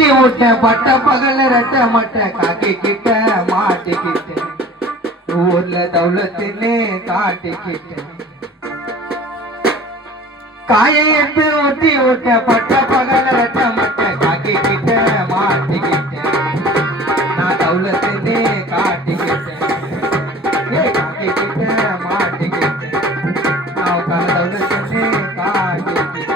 ஊட்டி விட்ட பட்ட பகல ரெட்ட மட்ட காக்கி கிட்ட மாட்டிக்கிட்ட ஊர்ல தௌலத்தின்னு காட்டிக்கிட்ட காயை எடுத்து ஊட்டி விட்ட பட்ட பகல ரெட்ட மட்ட காக்கி கிட்ட மாட்டிக்கிட்ட நான் தௌலத்தின்னு காட்டிக்கிட்டேன் காக்கி கிட்ட மாட்டிக்கிட்டேன் நான் தௌலத்தின்னு காட்டிக்கிட்டேன்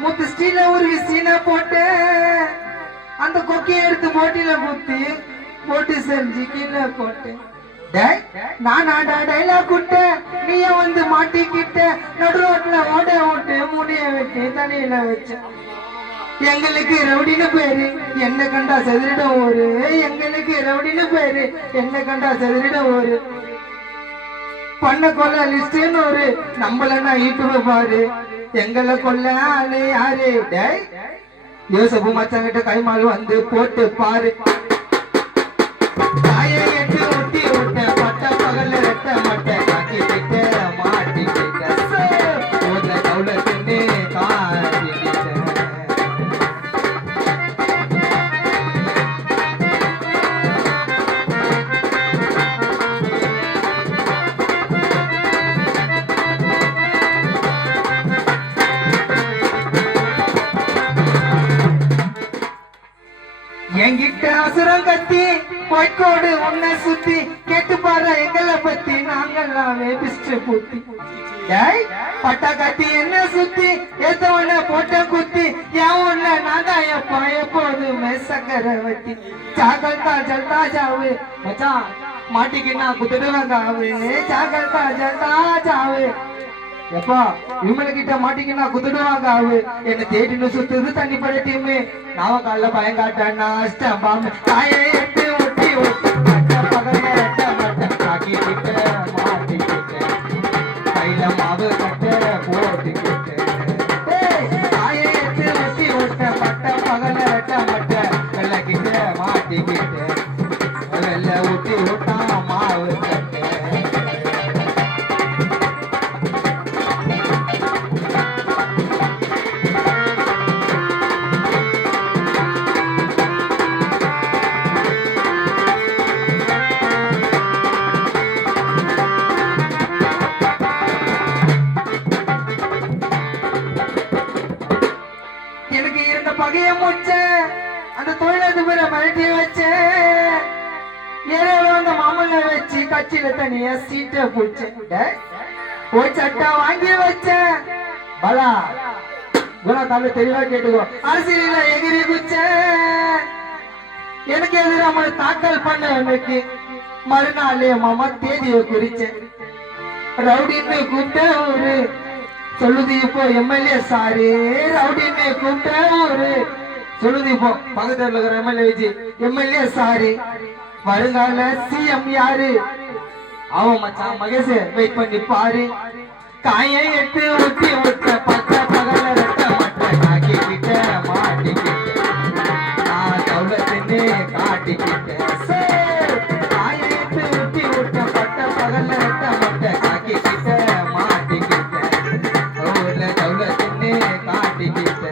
முத்து ஸ்டீல ஒரு சீன போட்டு அந்த கொக்கியை எடுத்து போட்டில குத்தி போட்டு செஞ்சு கீழே போட்டு நானாடா டைலாக் விட்ட நீய வந்து மாட்டிக்கிட்ட நடு ரோட்ல ஓட விட்டு முடிய வெட்டி தனியில வச்ச எங்களுக்கு ரவுடின்னு பேரு என்ன கண்டா செதிரிட ஊரு எங்களுக்கு ரவுடின்னு பேரு என்ன கண்டா செதிரிட ஊரு பண்ண கொல்ல லிஸ்ட்னு ஒரு நம்மள ஈட்டு பாரு எங்களை கொல்ல ஆளு யாரு யோசப்பு மச்சங்கிட்ட கைமால் வந்து போட்டு பாரு காயை எட்டு ஒட்டி விட்ட பட்ட பகல ரெட்ட மட்ட காக்கி கிட்ட மாட்டிக்கிட்ட ஊர்ல தௌலத்தின்னு காட்டிக்கிட்ட என்கிட்ட அசுரம் கத்தி பொய்க்கோடு உன்னை சுத்தி கேட்டு பாரு எங்களை பத்தி நாங்களாவே பிஸ்ட் பூத்தி பட்டா கத்தி என்ன சுத்தி ஏத்தவன போட்ட குத்தி என் உள்ள நாதா எப்பா எப்போதுமே சக்கரை வட்டி சாகல்தா ஜல்தா ஜாவு மச்சான் மாட்டிக்கின்னா குத்துடுவாங்க ஆவு சாகல்தா ஜல்தா ஜாவு எப்பா இவங்ககிட்ட மாட்டிக்கின்னா குத்துடுவாங்க ஆவு என்ன தேடின்னு சுத்துது தண்ணி படட்டியுமே நாவ கால பயம் காட்டா அஷ்டம் காயை எடுத்து ஒட்டி ஒட்டி பகல ரெட்ட மட்ட காக்கி கிட்ட மாட்டிக்கிட்ட கையில மாவு கட்ட போட்டுக்கிட்ட காயை எடுத்து ஒட்டி ஒட்ட பட்ட பகல ரெட்ட மட்ட வெள்ள கிட்ட மாட்டிக்கிட்ட வெள்ள ஊட்டி விட்டா மாவு கட்ட எனக்கு இருந்த பகைய முச்ச அந்த தொழிலதிபர மிரட்டி வச்ச ஏரியாவில் வந்த மாமல்ல வச்சு கட்சியில தனியா சீட்டை பிடிச்சேன் ஒரு சட்டா வாங்கி வச்ச பலா குணா தாண்ட தெளிவா கேட்டுக்கோ அரசியல எகிரி குச்ச எனக்கு எதிராக தாக்கல் பண்ண எனக்கு மறுநாளே மாமா தேதியை குறிச்சேன் ரவுடின்னு கூப்பிட்ட ஒரு சொல்லுது இப்போ எம்எல்ஏ சாரு ரவுடின்னு கூப்பிட்ட ஒரு சொல்லுது இப்போ பக்கத்துல இருக்கிற எம்எல்ஏ வச்சு எம்எல்ஏ சாரு வருங்கால சிஎம் யாரு அவன் மச்சான் மகேஷ் வெயிட் பண்ணி பாரு காயை எடுத்து ஊத்தி விட்ட பட்ட பகல ரெட்ட மட்ட காக்கி கிட்ட மாட்டிக்கிட்ட நான் தௌலத்தின்னு காட்டிக்கிட்ட காயை எடுத்து ஊத்தி விட்ட பட்ட பகல ரெட்ட மட்ட காக்கி கிட்ட மாட்டிக்கிட்ட ஊர்ல தௌலத்தின்னு காட்டிக்கிட்ட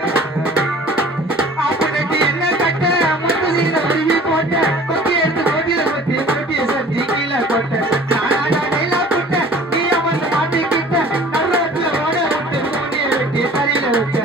அப்படி என்ன கட்ட முத்து சீன உருவி போட்ட கொக்கி எடுத்து கோட்டில கொத்தி கொட்டிய செஞ்சு கீழே போட்ட நானாடா டைலாக் விட்ட நீ வந்து மாட்டிக்கிட்ட நல்ல ஓட விட்டு மூடிய வெட்டி சரியில வச்ச